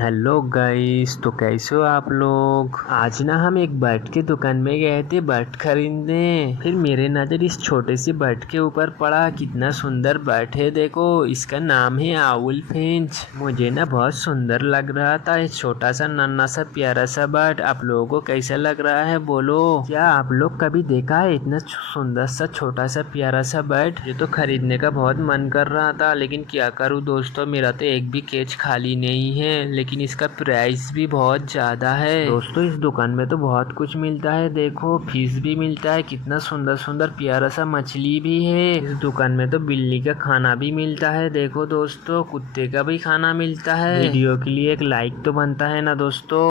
Hello guys, तो कैसे हो आप लोग। आज ना हम एक बर्ड की दुकान में गए थे बर्ड खरीदने। फिर मेरे नजर इस छोटे से बर्ड के ऊपर पड़ा। कितना सुंदर बर्ड है, देखो इसका नाम है आउल फिंच। मुझे ना बहुत सुंदर लग रहा था ये छोटा सा नन्हा सा प्यारा सा बर्ड। आप लोगों को कैसा लग रहा है बोलो। क्या आप लोग कभी देखा है इतना सुंदर सा छोटा सा प्यारा सा बर्ड। ये तो खरीदने का बहुत मन कर रहा था, लेकिन क्या करूँ दोस्तों, मेरा तो एक भी केज खाली नहीं है। लेकिन इसका प्राइस भी बहुत ज़्यादा है। दोस्तों इस दुकान में तो बहुत कुछ मिलता है, देखो फिश भी मिलता है, कितना सुंदर सुंदर प्यारा सा मछली भी है। इस दुकान में तो बिल्ली का खाना भी मिलता है, देखो दोस्तों कुत्ते का भी खाना मिलता है। वीडियो के लिए एक लाइक तो बनता है ना दोस्तों।